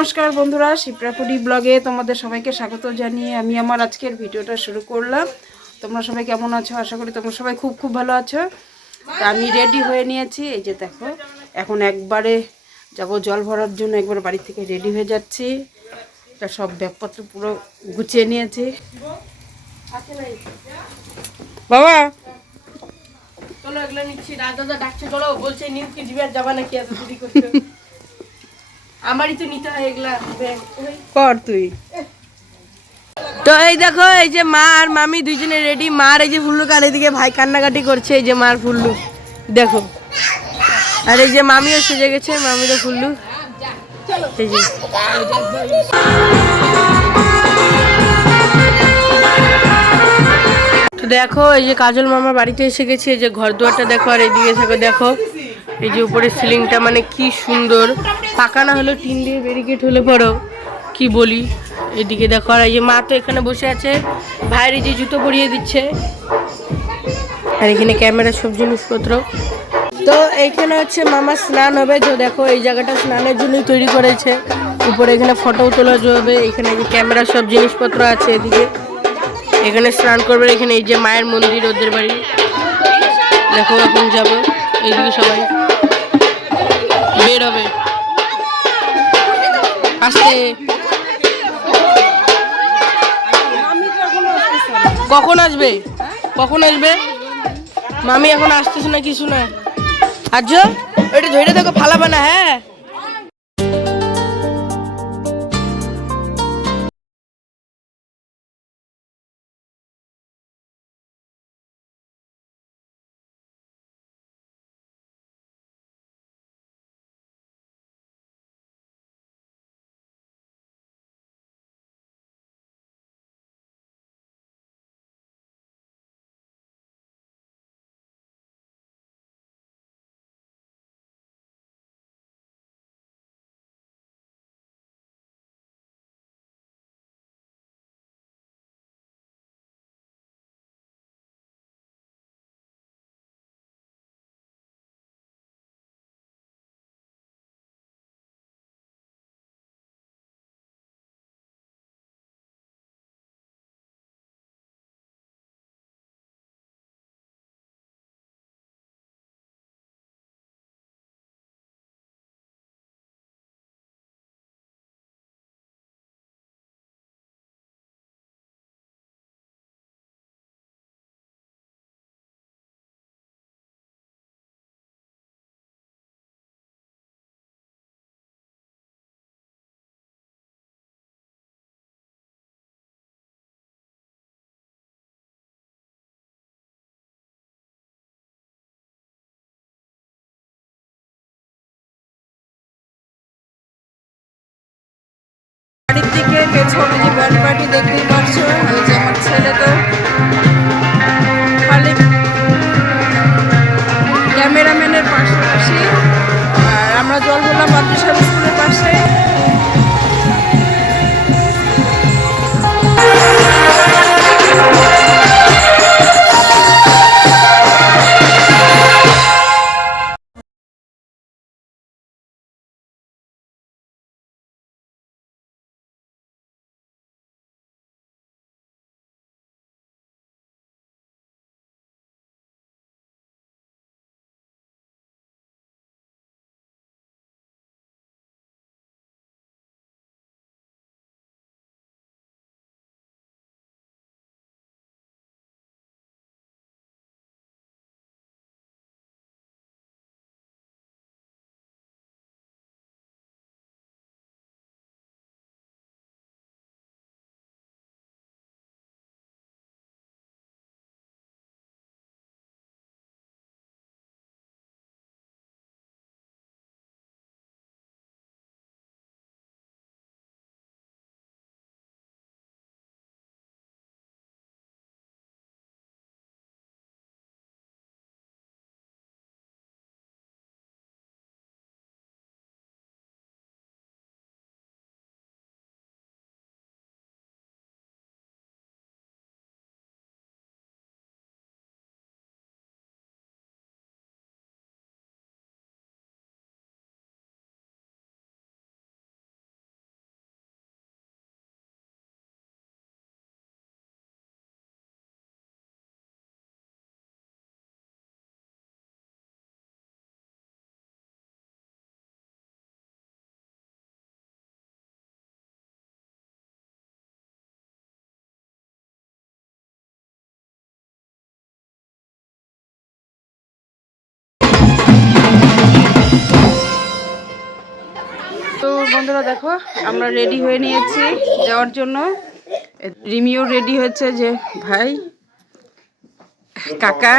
নমস্কার বন্ধুরা, শিপ্রাপুরি ব্লগে তোমাদের সবাইকে স্বাগত জানিয়ে আমি আমার আজকের ভিডিওটা শুরু করলাম। তোমরা সবাই কেমন আছো? আশা করি তোমরা সবাই খুব খুব ভালো আছো। তা আমি রেডি হয়ে নিয়েছি। এই যে দেখো, এখন একবারে যাব জল ভরার জন্য। একবারে বাড়ি থেকে রেডি হয়ে যাচ্ছি। এটা সব ব্যাগপত্র পুরো গুছিয়ে নিয়েছি। বাবা চলো, এগুলো নিচ্ছি। দাদা ডাকছে, চলো বলছে নিউ কি দিবে, যাবা নাকি এত দেরি করছো? আমারই তো নিতে হয় এগুলা। কর তুই। তো এই দেখো, এই যে মা আর মামি দুইজনে রেডি। মার এই যে ফুল্লু, আর এদিকে ভাই কান্নাকাটি করছে। এই যে মার ফুল্লু দেখো, আর এই যে মামিও সেজে গেছে। মামিরও ফুল্লু। এই যে তো দেখো, এই যে কাজল মামা বাড়িতে এসে গেছে। এই যে ঘর দুয়ারটা দেখো, আর এইদিকে থাকো দেখো, এই যে উপরে সিলিংটা মানে কি সুন্দর। পাকা না হলেও টিন দিয়ে ব্যারিকেড হলে পরও কি বলি। এদিকে দেখো, আর এই যে মা তো এখানে বসে আছে, ভাইয়ের এই যে জুতো পরিয়ে দিচ্ছে। আর এখানে ক্যামেরা সব জিনিসপত্র। তো এইখানে হচ্ছে মামা স্নান হবে। তো দেখো, এই জায়গাটা স্নানের জন্যই তৈরি করেছে। উপরে এখানে ফটো তোলা যাবে। এখানে যে ক্যামেরা সব জিনিসপত্র আছে। এদিকে এখানে স্নান করবে। এখানে এই যে মায়ের মন্দির, ওদের বাড়ি দেখো। এখন যাবো, এইদিকে সবাই বের হবে। আসতে কখন আসবে? কখন আসবে? মামি এখন আসতেছে না কিছু না। আজ এটা ধরে দেখো, ফালাবে না। হ্যাঁ। বাড়ির দিকে পেছনে যে ব্যান্ড পার্টি দেখতেই পারছো। এই যে আমার ছেলে তো খালি ক্যামেরাম্যানের পাশাপাশি। আর আমরা জল ভরলাম মাদ্রাসা স্কুলের পাশে। বন্ধুরা দেখো আমরা রেডি হয়ে নিয়েছি যাওয়ার জন্য। রিমিও রেডি হচ্ছে, যে ভাই কাকা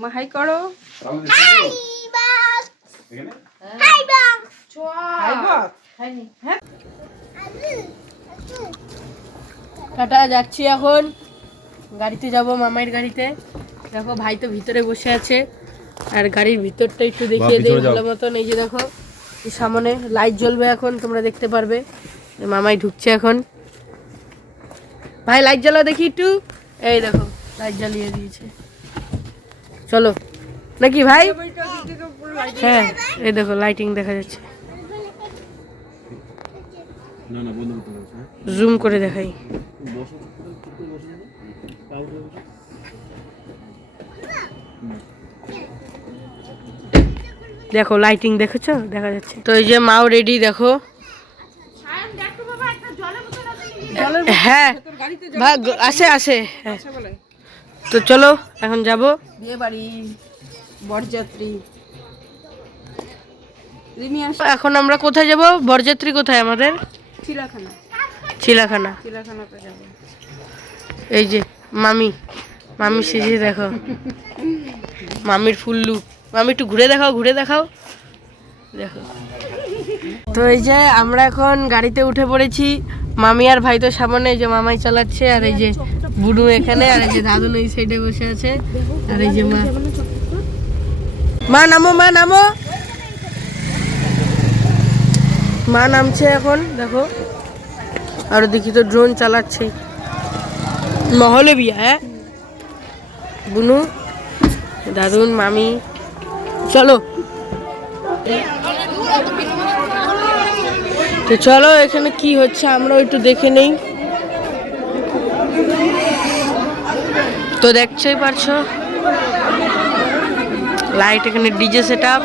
মা হাই করো। টাটা, যাচ্ছি এখন। গাড়িতে যাব, মামাইয়ের গাড়িতে। দেখো ভাই তো ভিতরে বসে আছে, আর গাড়ির ভিতরটা একটু দেখিয়ে দিই ভালো মতন। এই যে দেখো সামনে লাইট জ্বলবে এখন, তোমরা দেখতে পারবে। মামাই ঢুকছে এখন। ভাই লাইট জ্বালাও দেখি একটু। এই দেখো লাইট জ্বালিয়ে দিয়েছে, চলো নাকি ভাই? হ্যাঁ এই দেখো লাইটিং দেখা যাচ্ছে, জুম করে দেখাই। দেখো লাইটিং দেখেছো, দেখা যাচ্ছে। তো এই যে মাও রেডি, দেখো। হ্যাঁ আসে আসে, হ্যাঁ। তো চলো এখন যাবো বিয়ে বাড়ি, বরযাত্রী। এখন আমরা কোথায় যাব? বরযাত্রী কোথায় আমাদের? চিড়াখানা। চিড়াখানাতে যাব। এই যে মামি, মামি সেজে দেখো, মামির ফুল লুক। মামি একটু ঘুরে দেখাও, ঘুরে দেখাও, দেখো। তো এই যে আমরা এখন গাড়িতে উঠে পড়েছি। মামি আর ভাই তো সামনে, এই যে মামাই চালাচ্ছে, আর এই যে বুনু এখানে, আর এই যে দাদু এই সাইডে বসে আছে, আর এই যে মা নামো, মা নামো। মা নামছে এখন, দেখো। আর দেখি তো ড্রোন চালাচ্ছে, মহলে বিয়া। হ্যাঁ বুনু, দাদুন, মামি, চলো। তো চলো এখানে কি হচ্ছে আমরা একটু দেখে নেই। তো দেখতেই পারছো লাইট, এখানে ডিজে সেট আপ।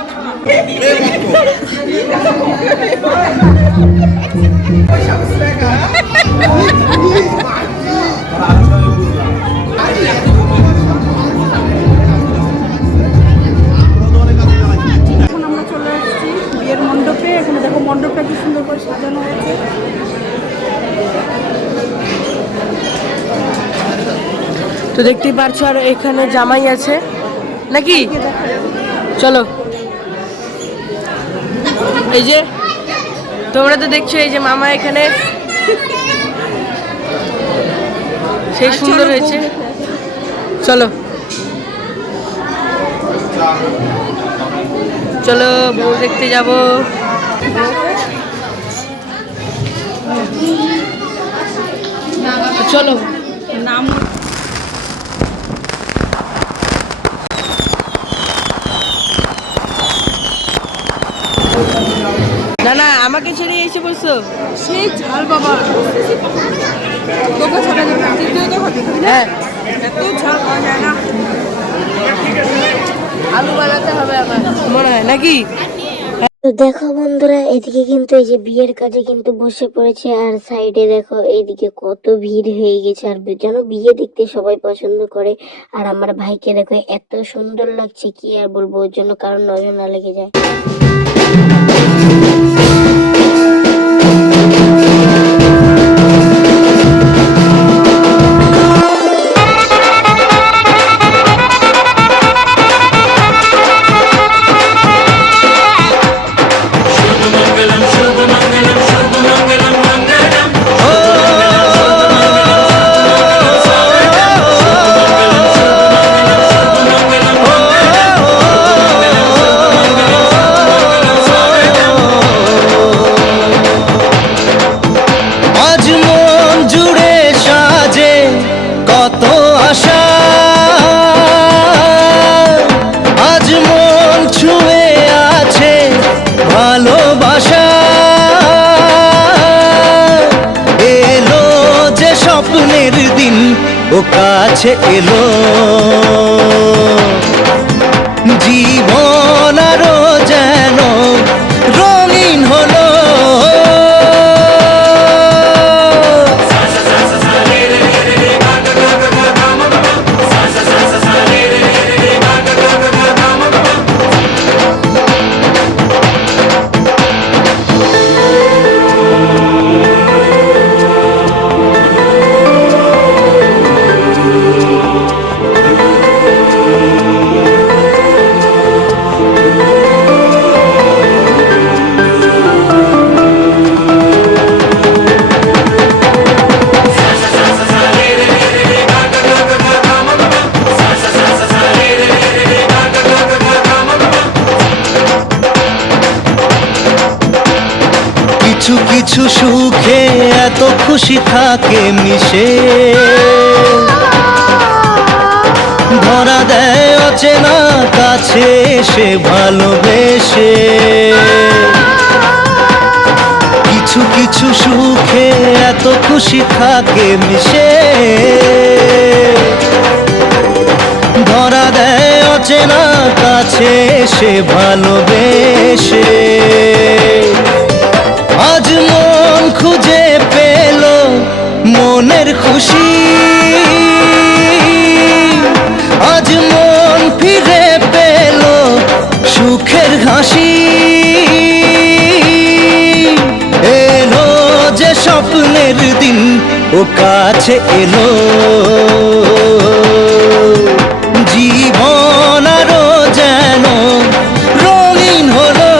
মণ্ডপে, এখানে দেখো মণ্ডপটা কি সুন্দর করে সাজানো হয়েছে। তো দেখতেই পারছো, আর এখানে জামাই আছে নাকি? চলো, এই যে তোমরা তো দেখছো, এই যে মামা এখানে, সেই সুন্দর হয়েছে। চলো চলো বউ দেখতে যাব। চলো নাম না না, আমাকে ছেড়ে এসে বলছো। সেই ঝাল বাবা, তোকে ছাড়া যাবে, হ্যাঁ এত ঝাল পাওয়া যায় না। আলু বানাতে হবে আমার মনে হয় নাকি। তো দেখো বন্ধুরা, এদিকে কিন্তু এই যে বিয়ের কাজে কিন্তু বসে পড়েছে, আর সাইডে দেখো এইদিকে কত ভিড় হয়ে গেছে। আর যেন বিয়ে দেখতে সবাই পছন্দ করে। আর আমার ভাইকে দেখো এত সুন্দর লাগছে, কি আর বলবো, ওর জন্য কারণ নজর না লেগে যায়। ও কাছে এলো, জীবন আরো যেন রঙিন হলো। কিছু সুখে এত খুশি থাকে মিশে, ধরা দেয় অচেনা কাছে এসে ভালোবেসে। কিছু কিছু সুখে এত খুশি থাকে মিশে, ধরা দেয় অচেনা কাছে এসে ভালোবেসে। আজ মন খুঁজে পেল মনের খুশি, আজ মন ফিরে পেল সুখের হাসি। এলো যে স্বপ্নের দিন ও কাছে এলো, জীবন আরো যেন রঙিন হলো।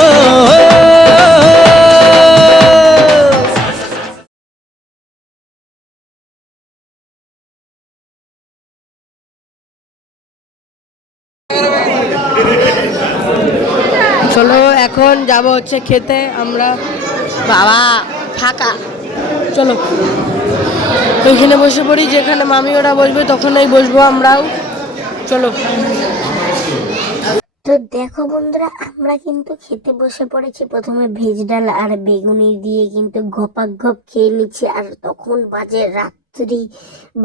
চলো এখন যাব হচ্ছে খেতে আমরা। বাবা ফাঁকা, চলো ওইখানে বসে পড়ি, যেখানে মামি ওরা বসবে তখনই বসবো আমরাও। চলো। তো দেখো বন্ধুরা, আমরা কিন্তু খেতে বসে পড়েছি। প্রথমে ভেজ ডাল আর বেগুনি দিয়ে কিন্তু ঘপাক খেয়ে নিচ্ছি, আর তখন বাজে রাত্রি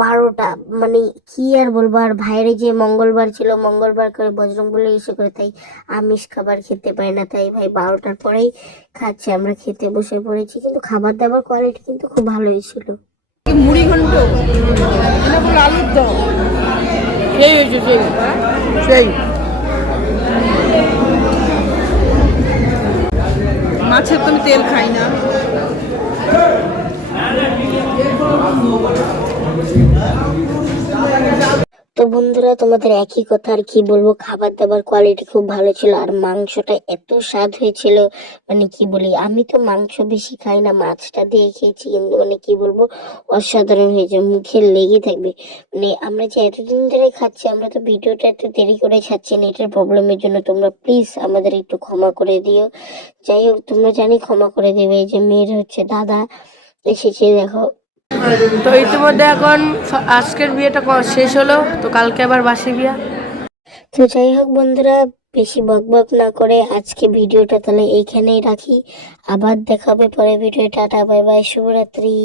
12টা। মানে কি আর বলবো, আর ভাইরে যে মঙ্গলবার ছিল, মঙ্গলবার করে বজরং বলে এসে করে, তাই আমিষ খাবার খেতে পায় না, তাই ভাই 12টার পরেই খাচ্ছে। আমরা খেতে বসে পড়েছি, কিন্তু খাবার দাবার কোয়ালিটি কিন্তু খুব ভালোই ছিল। মুড়ি ঘন্ট, আলুর দম, সেই হয়েছে সেই সেই মাছের তো আমি তেল খাই না। তো বন্ধুরা, তোমাদের একই কথা আর কি বলবো, খাবার দাবার কোয়ালিটি খুব ভালো ছিল, আর মাংসটা এত স্বাদ হয়েছিল, মানে কি বলি। আমি তো মাংস বেশি খাই না, মাছটা দিয়ে খেয়েছি, কিন্তু মানে কি বলবো, অসাধারণ হয়েছে, মুখে লেগে থাকবে। মানে আমরা যে এতদিন ধরে খাচ্ছি, আমরা তো ভিডিওটা এত দেরি করে ছাড়ছি নেটের প্রবলেমের জন্য, তোমরা প্লিজ আমাদের একটু ক্ষমা করে দিও। যাই হোক, তোমরা জানি ক্ষমা করে দেবে। এই যে মেয়ের হচ্ছে দাদা এসেছে, দেখো। তো ইতিমধ্যে এখন আজকের বিয়েটা শেষ হলো, তো কালকে আবার বাসি বিয়া। তো যাই হোক বন্ধুরা, বেশি বকবক না করে আজকে ভিডিওটা তাহলে এইখানেই রাখি। আবার দেখাবে পরে ভিডিও। টাটা, বাই বাই, শুভরাত্রি।